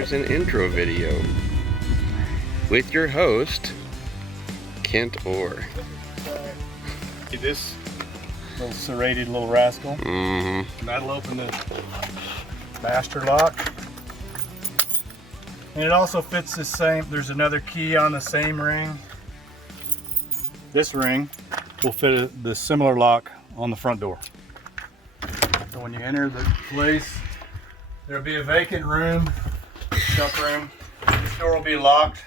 here's an intro video with your host, SOrr. This little serrated little rascal. Mm-hmm. That'll open the master lock. And it also fits the same, there's another key on the same ring. This ring will fit the similar lock on the front door. So when you enter the place, there'll be a vacant room, junk room. This door will be locked.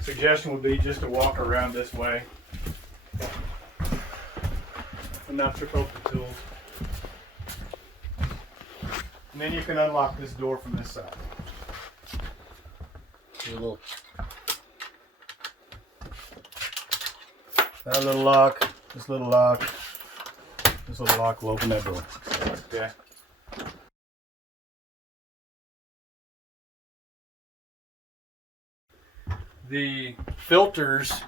Suggestion would be just to walk around this way and not trip over the tools. And then you can unlock this door from this side. That little lock, this little lock will open that door. Okay. The filters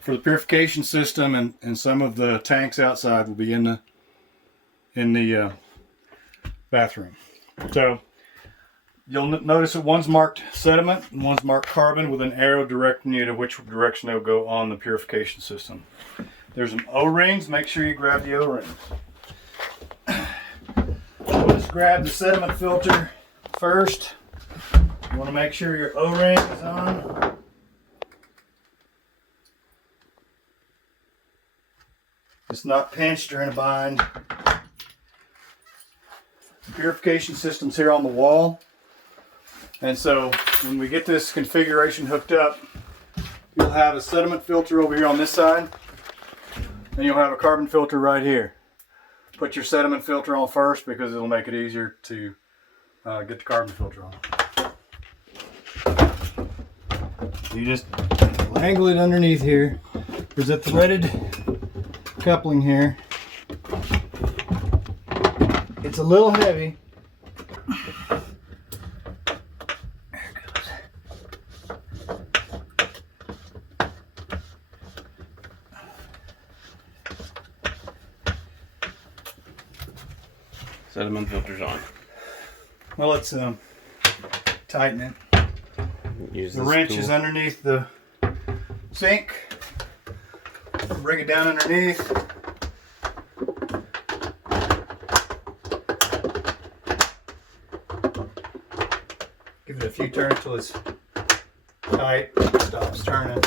for the purification system and some of the tanks outside will be in the bathroom. So you'll notice that one's marked sediment and one's marked carbon with an arrow directing you to which direction they'll go on the purification system. There's some O-rings. Make sure you grab the O-rings. We'll just grab the sediment filter first. You want to make sure your O-ring is on. It's not pinched or in a bind. The purification system's here on the wall. And so when we get this configuration hooked up, you'll have a sediment filter over here on this side, and you'll have a carbon filter right here. Put your sediment filter on first because it'll make it easier to get the carbon filter on. You just angle it underneath here. There's a threaded coupling here. It's a little heavy. Sediment filter's on. Well, let's tighten it. Use The this wrench tool. is underneath the sink. Bring it down underneath. Give it a few turns till it's tight. Stops turning.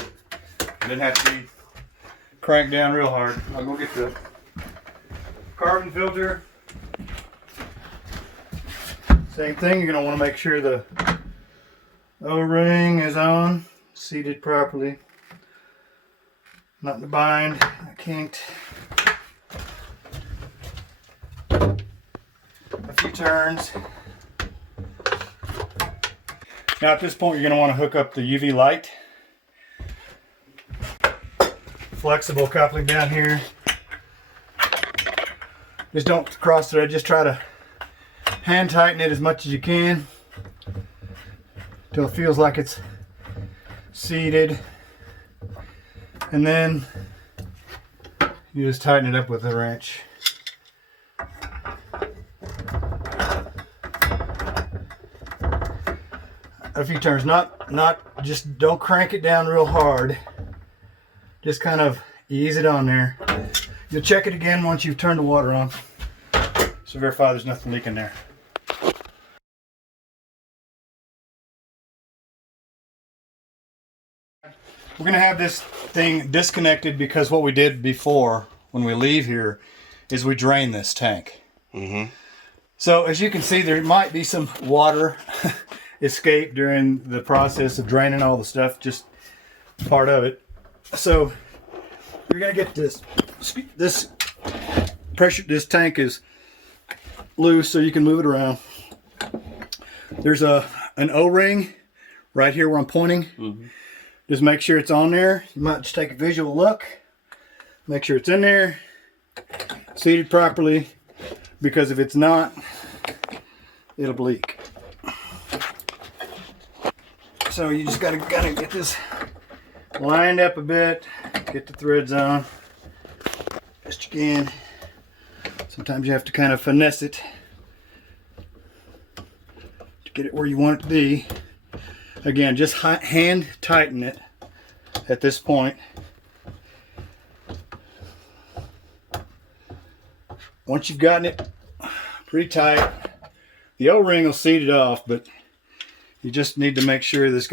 And then have to be cranked down real hard. I'll go get the carbon filter. Same thing, you're going to want to make sure the O-ring is on, seated properly. Not in the bind, I can't. A few turns. Now at this point you're going to want to hook up the UV light. Flexible coupling down here. Just don't cross thread, just try to hand tighten it as much as you can until it feels like it's seated, and then you just tighten it up with a wrench. A few turns, not just don't crank it down real hard, just kind of ease it on there. You'll check it again once you've turned the water on to verify there's nothing leaking there. We're going to have this thing disconnected because what we did before when we leave here is we drain this tank. Mm-hmm. So as you can see, there might be some water escape during the process of draining all the stuff, just part of it. So you're going to get this pressure, this tank is loose so you can move it around. There's an O-ring right here where I'm pointing. Mm-hmm. Just make sure it's on there. You might just take a visual look. Make sure it's in there, seated properly, because if it's not, it'll leak. So you just gotta get this lined up a bit, get the threads on best you can. Sometimes you have to kind of finesse it to get it where you want it to be. Again, just hand tighten it at this point. Once you've gotten it pretty tight, the O-ring will seat it off, but you just need to make sure this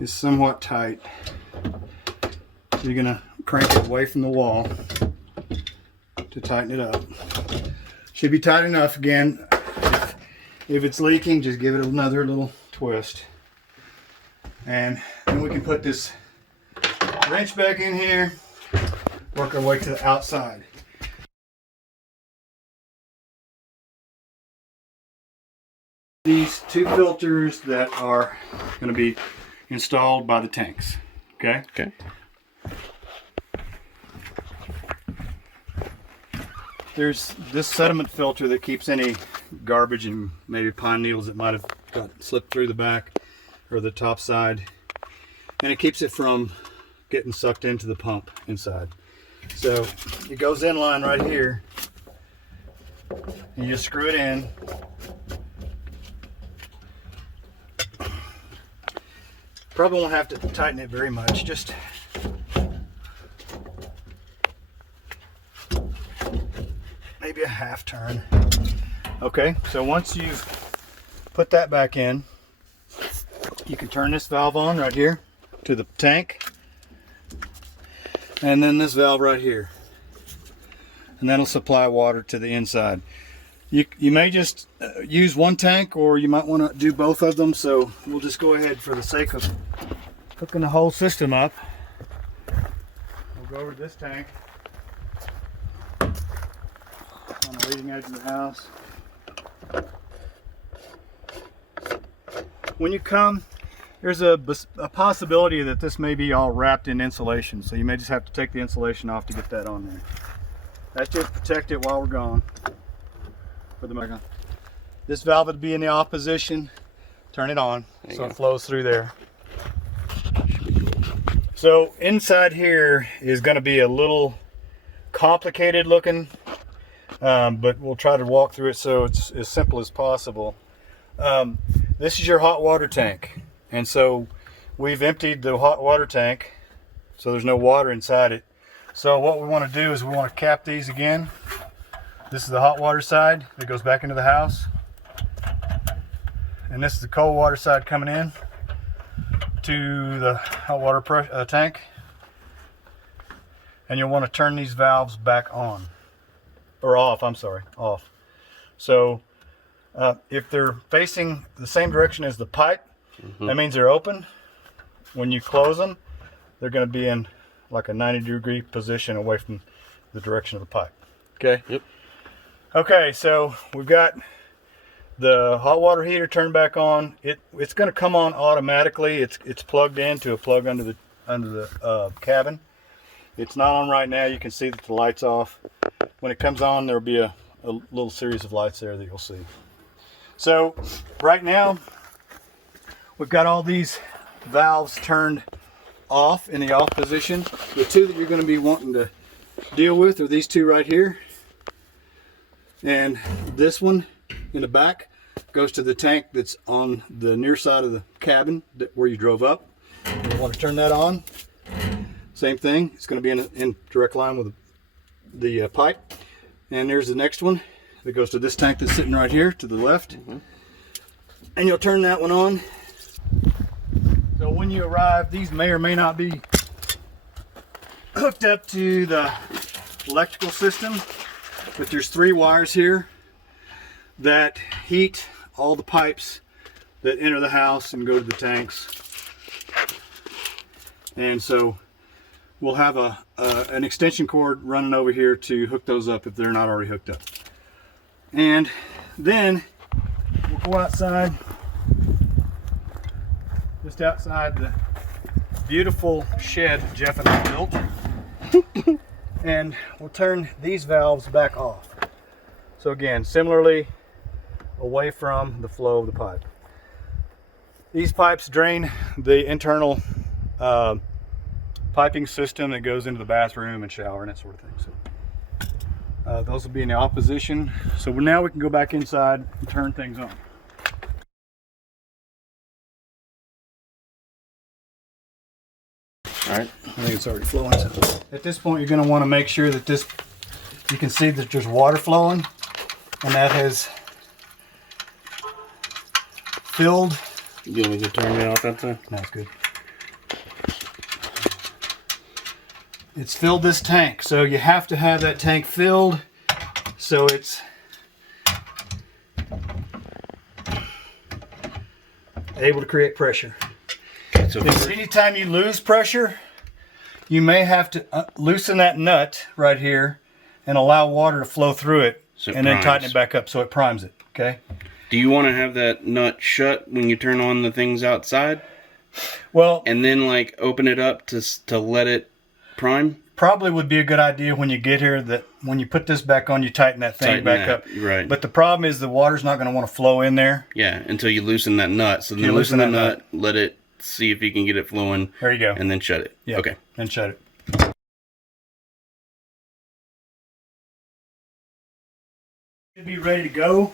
is somewhat tight. So you're gonna crank it away from the wall to tighten it up. Should be tight enough. Again, if it's leaking, just give it another little twist. And then we can put this wrench back in here, work our way to the outside. These two filters that are going to be installed by the tanks. Okay? Okay. There's this sediment filter that keeps any garbage and maybe pine needles that might have got slipped through the back or the top side, and it keeps it from getting sucked into the pump inside. So it goes in line right here, and you just screw it in. Probably won't have to tighten it very much, just maybe a half turn. Okay, so once you've put that back in, you can turn this valve on right here to the tank, and then this valve right here, and that'll supply water to the inside. You may just use one tank, or you might want to do both of them, so we'll just go ahead for the sake of hooking the whole system up. We'll go over to this tank on the leading edge of the house. When you come, there's a possibility that this may be all wrapped in insulation, so you may just have to take the insulation off to get that on there. That's just protect it while we're gone. This valve would be in the off position. Turn it on so it flows through there. So inside here is going to be a little complicated looking, but we'll try to walk through it so it's as simple as possible. This is your hot water tank, and so we've emptied the hot water tank so there's no water inside it. So what we want to do is we want to cap these again. This is the hot water side that goes back into the house, and this is the cold water side coming in to the hot water tank. And you'll want to turn these valves back on, or off, I'm sorry, off. So if they're facing the same direction as the pipe, that means they're open. When you close them, they're going to be in like a 90-degree position away from the direction of the pipe. Okay? Yep. Okay, so we've got the hot water heater turned back on. It's going to come on automatically. It's plugged into a plug under the cabin. It's not on right now. You can see that the light's off. When it comes on, there'll be a little series of lights there that you'll see. So right now, we've got all these valves turned off in the off position. The two that you're going to be wanting to deal with are these two right here. And this one in the back goes to the tank that's on the near side of the cabin where you drove up. You want to turn that on. Same thing. It's going to be in direct line with the pipe. And there's the next one that goes to this tank that's sitting right here to the left. And you'll turn that one on. So when you arrive, these may or may not be hooked up to the electrical system. But there's 3 wires here that heat all the pipes that enter the house and go to the tanks. And so we'll have an extension cord running over here to hook those up if they're not already hooked up. And then we'll go outside, just outside the beautiful shed Jeff and I built. And we'll turn these valves back off. So again, similarly, away from the flow of the pipe. These pipes drain the internal piping system that goes into the bathroom and shower and that sort of thing. So those will be in the off position. So now we can go back inside and turn things on. All right. I think it's already flowing. So at this point, you're going to want to make sure that this, you can see that there's water flowing, and that has filled. You want me to turn it off that time? That's good. It's filled this tank, so you have to have that tank filled so it's able to create pressure. So Anytime you lose pressure, you may have to loosen that nut right here and allow water to flow through it, So it and then primes. tighten it back up so it primes it. Okay. do you want to have that nut shut when you turn on the things outside, Well, and then like open it up to let it prime? probably would be a good idea when you get here that when you put this back on, you tighten that thing Tighten back that, up. right. But the problem is the water's not going to want to flow in there. Yeah, until you loosen that nut. So then You loosen the loosen that nut, let it see if you can get it flowing, There you go. and then shut it. Yeah. Okay. And shut it. Should be ready to go.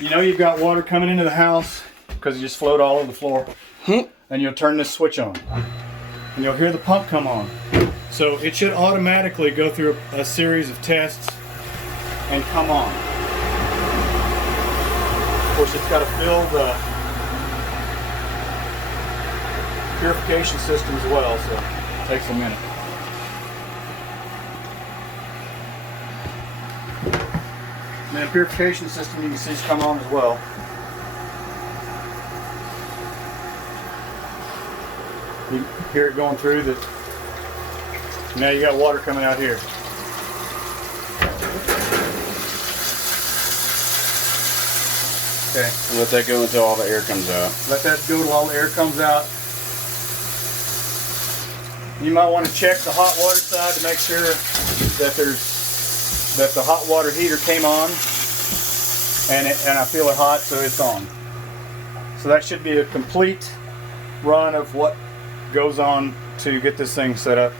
You know you've got water coming into the house because it just flowed all over the floor. And you'll turn this switch on. And you'll hear the pump come on. So it should automatically go through a series of tests and come on. Of course, it's got to fill the purification system as well, so it takes a minute. And then the purification system you can see is come on as well. You hear it going through the. Now you got water coming out here. Okay. Let that go until all the air comes out. Let that go till all the air comes out. You might want to check the hot water side to make sure that the hot water heater came on, and I feel it hot, so it's on. So that should be a complete run of what goes on to get this thing set up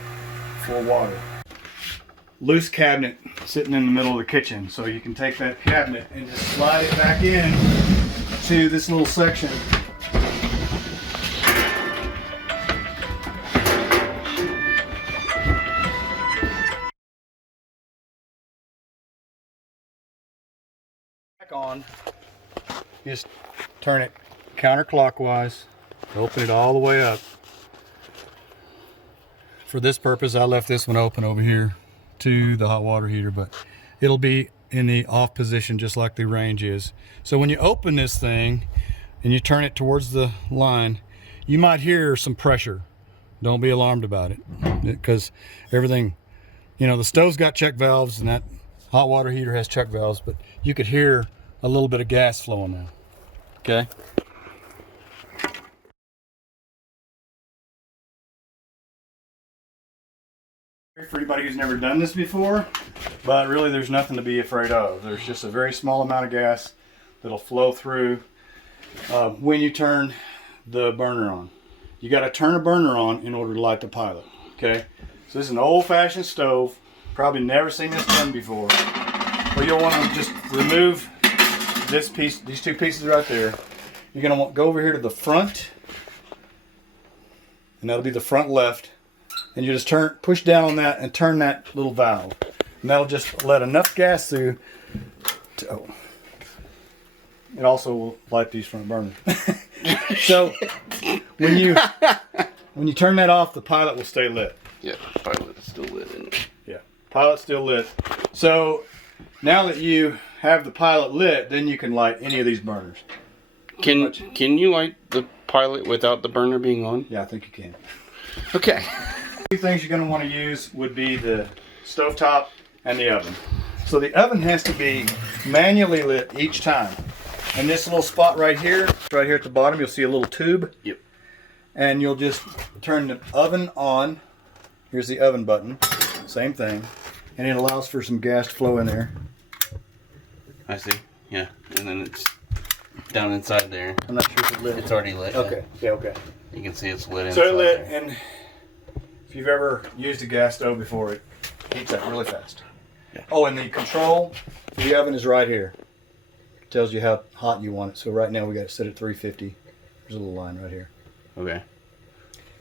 for water. Loose cabinet sitting in the middle of the kitchen, so you can take that cabinet and just slide it back in to this little section. Back on. Just turn it counterclockwise. Open it all the way up. For this purpose, I left this one open over here to the hot water heater, but it'll be in the off position just like the range is. So when you open this thing and you turn it towards the line, you might hear some pressure. Don't be alarmed about it, because everything, you know, the stove's got check valves and that hot water heater has check valves, but you could hear a little bit of gas flowing now. Okay. For anybody who's never done this before, but really there's nothing to be afraid of. There's just a very small amount of gas that'll flow through when you turn the burner on. You got to turn a burner on in order to light the pilot. Okay, so this is an old-fashioned stove. Probably never seen this done before. But you'll want to just remove this piece, these two pieces right there. You're going to want to go over here to the front, and that'll be the front left. And you just push down on that and turn that little valve. And that'll just let enough gas through to, it also will light these front burners. So when you turn that off, the pilot will stay lit. Yeah, pilot is still lit in it. Yeah, pilot's still lit. So now that you have the pilot lit, then you can light any of these burners. Can you light the pilot without the burner being on? Yeah, I think you can. Okay. Two things you're going to want to use would be the stovetop and the oven. So the oven has to be manually lit each time. And this little spot right here at the bottom, you'll see a little tube. Yep. And you'll just turn the oven on. Here's the oven button. Same thing. And it allows for some gas to flow in there. I see. Yeah. And then it's down inside there. I'm not sure if it's lit. It's already lit. Okay. Yeah, okay. You can see it's lit inside. So it lit, there. and if you've ever used a gas stove before, it heats up really fast. Yeah. Oh, and the control for the oven is right here. It tells you how hot you want it. So right now we got it set at 350. There's a little line right here. Okay.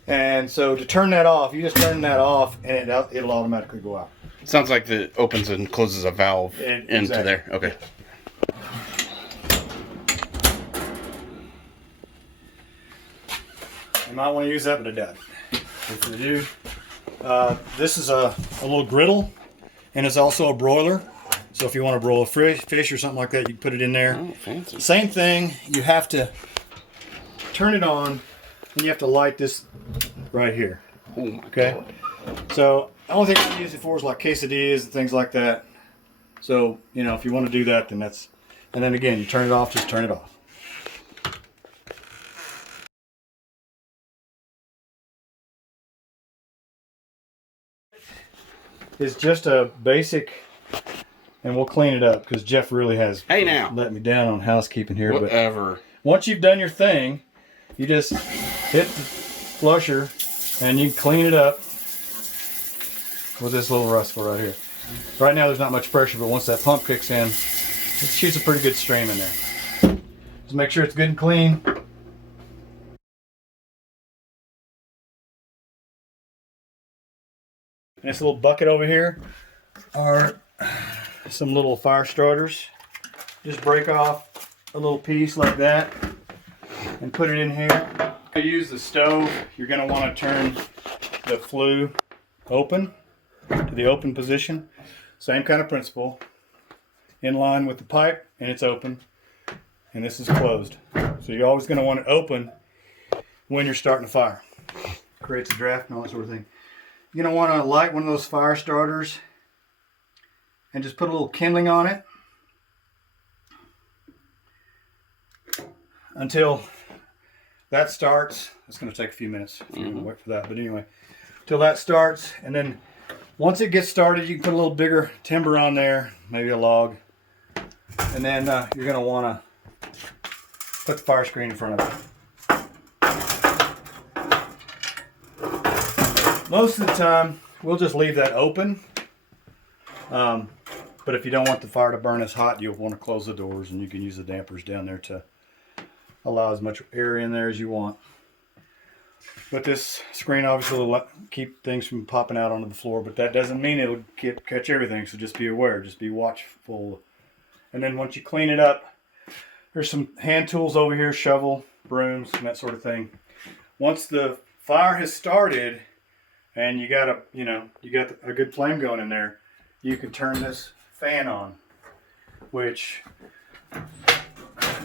And so to turn that off, you just turn that off and it'll automatically go out. It sounds like it opens and closes a valve into exactly. there. Okay. You might want to use that, but I doubt it. If you do, this is a little griddle, and it's also a broiler. So if you want to broil a fish or something like that, you can put it in there. Oh, fancy. Same thing, you have to turn it on, and you have to light this right here. Oh my Okay? God. So the only thing I use it for is like quesadillas and things like that. So, you know, if you want to do that, then that's... And then again, you turn it off, just turn it off. It's just a basic, and we'll clean it up because Jeff really has let me down on housekeeping here. Whatever. But once you've done your thing, you just hit the flusher and you clean it up with this little rustful right here. Right now there's not much pressure, but once that pump kicks in, it shoots a pretty good stream in there. Just make sure it's good and clean. And this little bucket over here are some little fire starters. Just break off a little piece like that and put it in here. To use the stove, you're going to want to turn the flue open to the open position. Same kind of principle. In line with the pipe, and it's open. And this is closed. So you're always going to want it open when you're starting a fire. Creates a draft and all that sort of thing. You're going to want to light one of those fire starters and just put a little kindling on it until that starts. It's going to take a few minutes if you're going to wait for that. But anyway, till that starts, and then once it gets started, you can put a little bigger timber on there, maybe a log, and then you're going to want to put the fire screen in front of it. Most of the time, we'll just leave that open. But if you don't want the fire to burn as hot, you'll want to close the doors, and you can use the dampers down there to allow as much air in there as you want. But this screen obviously will keep things from popping out onto the floor, but that doesn't mean it'll catch everything, so just be aware, just be watchful. And then once you clean it up, there's some hand tools over here, shovel, brooms, and that sort of thing. Once the fire has started, and you got a good flame going in there, you can turn this fan on, which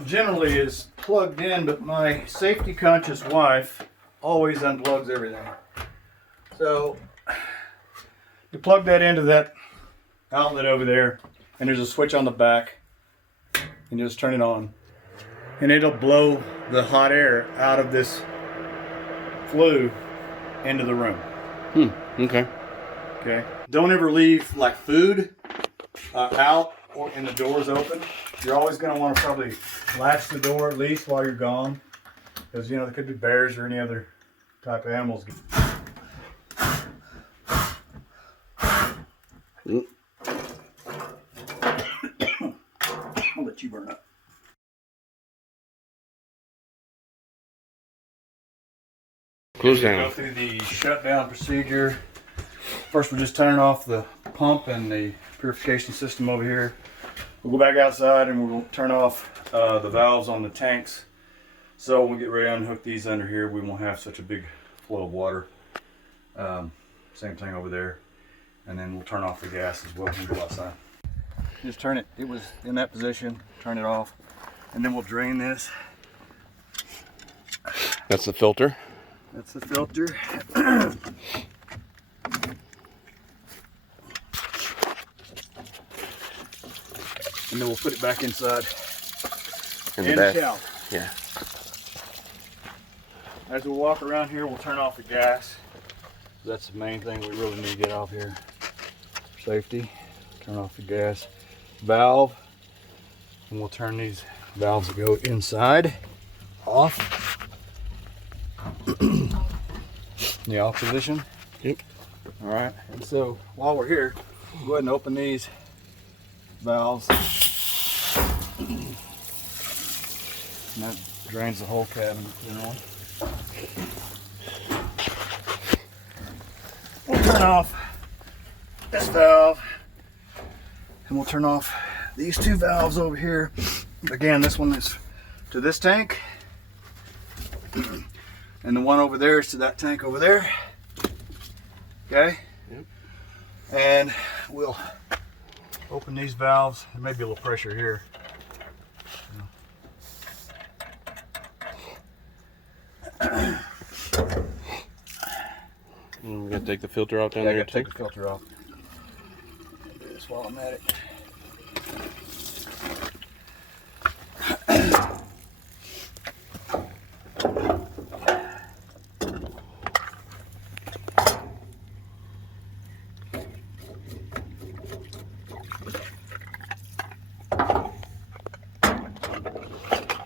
generally is plugged in, but my safety conscious wife always unplugs everything. So you plug that into that outlet over there, and there's a switch on the back, and you just turn it on, and it'll blow the hot air out of this flue into the room. Okay. Okay. Don't ever leave like food out or in the doors open. You're always going to want to probably latch the door at least while you're gone, because you know there could be bears or any other type of animals. I'll let you burn up. Close down. Go through the shutdown procedure. First, we're just turning off the pump and the purification system over here. We'll go back outside and we'll turn off the valves on the tanks. So when we get ready to unhook these under here, we won't have such a big flow of water. Same thing over there. And then we'll turn off the gas as well when we go outside. Just turn it. It was in that position. Turn it off. And then we'll drain this. That's the filter. That's the filter. And then we'll put it back inside in the shower. Yeah. As we walk around here, we'll turn off the gas. That's the main thing we really need to get off here. For safety, turn off the gas valve. And we'll turn these valves that go inside off. In the off position. Yep. All right. And so while we're here, go ahead and open these valves. And that drains the whole cabin, you know. off this valve, and we'll turn off these two valves over here. Again, this one is to this tank, and the one over there is to that tank over there. Okay? Yep. And we'll open these valves. There may be a little pressure here. We gotta take the filter out down Yeah, I there gotta too. take the filter off. Do this while I'm at it.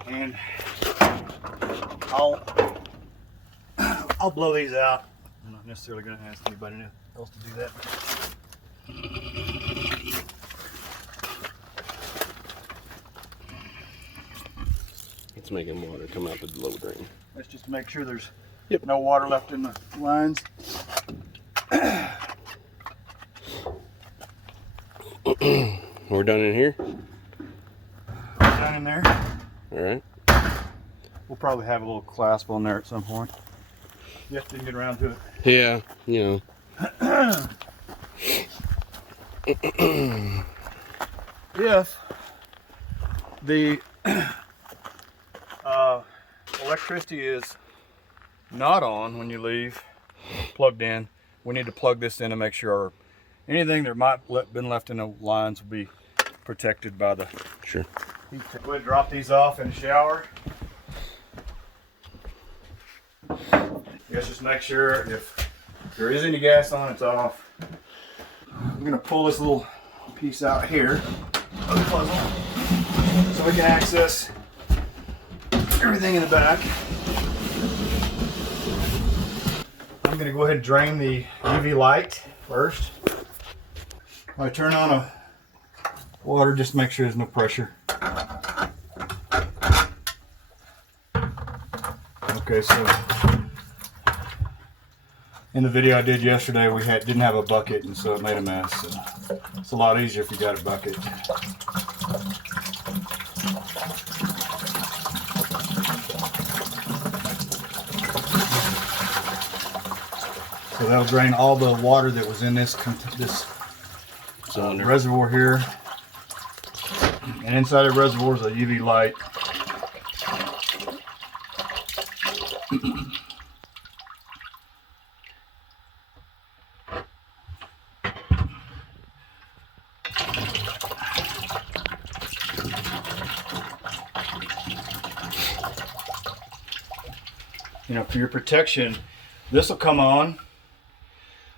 And I'll blow these out. I'm not necessarily going to ask anybody else to do that. It's making water come out the low drain. Let's just make sure there's Yep. no water left in the lines. We're done in here? Down in there. Alright. We'll probably have a little clasp on there at some point. Just didn't get around to it. Yeah, you know. If the electricity is not on when you leave, plugged in, we need to plug this in to make sure anything that might have been left in the lines will be protected by the Sure. heat. Go ahead and drop these off in the shower. Let's just make sure if there is any gas on, it's off. I'm gonna pull this little piece out here of the puzzle so we can access everything in the back. I'm gonna go ahead and drain the UV light first. I turn on a water just to make sure there's no pressure. Okay, so in the video I did yesterday, we didn't have a bucket, and so it made a mess. So it's a lot easier if you got a bucket. So that'll drain all the water that was in this Cylinder. reservoir here. And inside the reservoir is a UV light. You know, for your protection, this will come on,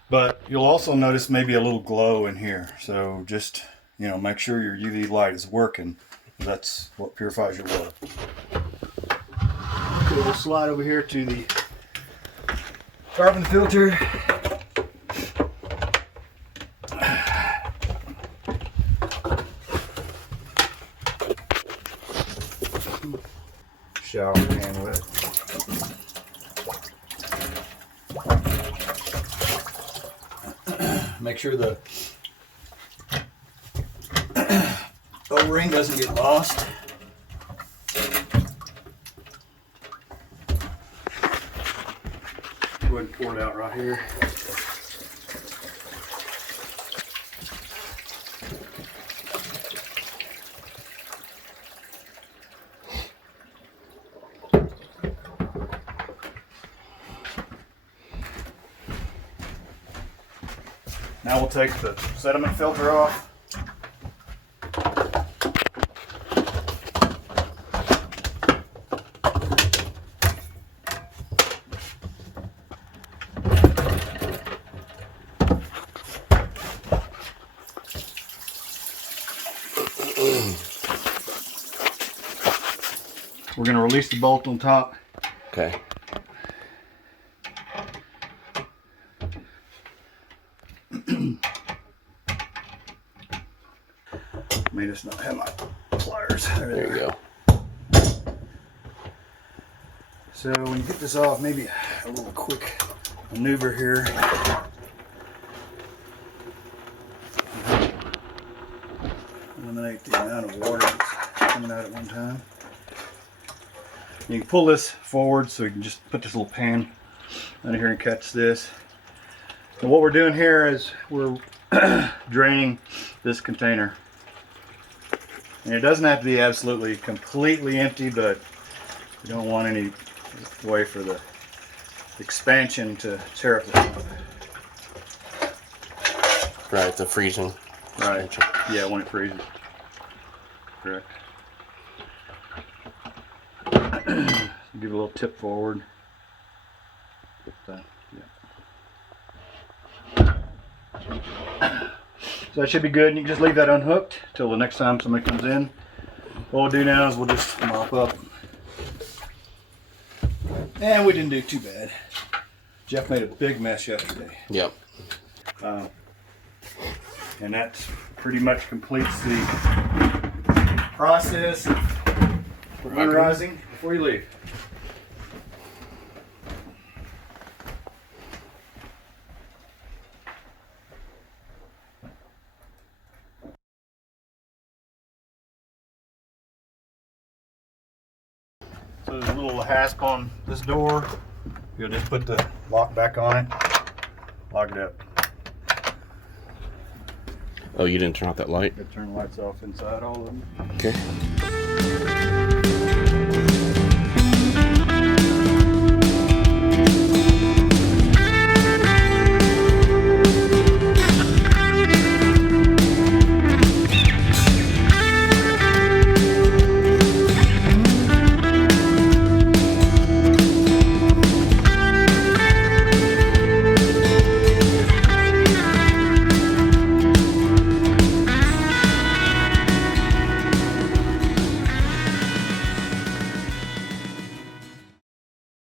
but you'll also notice maybe a little glow in here. So just, you know, make sure your UV light is working. That's what purifies your water. Okay, we'll slide over here to the carbon filter. Shower pan with it. Make sure the O-ring doesn't get lost. Go ahead and pour it out right here. Now we'll take the sediment filter off. We're going to release the bolt on top. Okay. May just not have my pliers. There you go. So when you get this off, maybe a little quick maneuver here. eliminate the amount of water that's coming out at one time. You can pull this forward so you can just put this little pan under here and catch this. And what we're doing here is we're draining this container. And it doesn't have to be absolutely completely empty, but you don't want any way for the expansion to tear up the top. Right, the freezing. Right. expansion. Yeah, when it freezes. Correct. Give it a little tip forward. So that should be good, and you can just leave that unhooked till the next time somebody comes in. What we'll do now is we'll just mop up. And we didn't do too bad. Jeff made a big mess yesterday. Yep. And that pretty much completes the process of winterizing before you leave. So there's a little hasp on this door. You'll just put the lock back on it, lock it up. Oh, you didn't turn off that light? Turn the lights off inside all of them. Okay.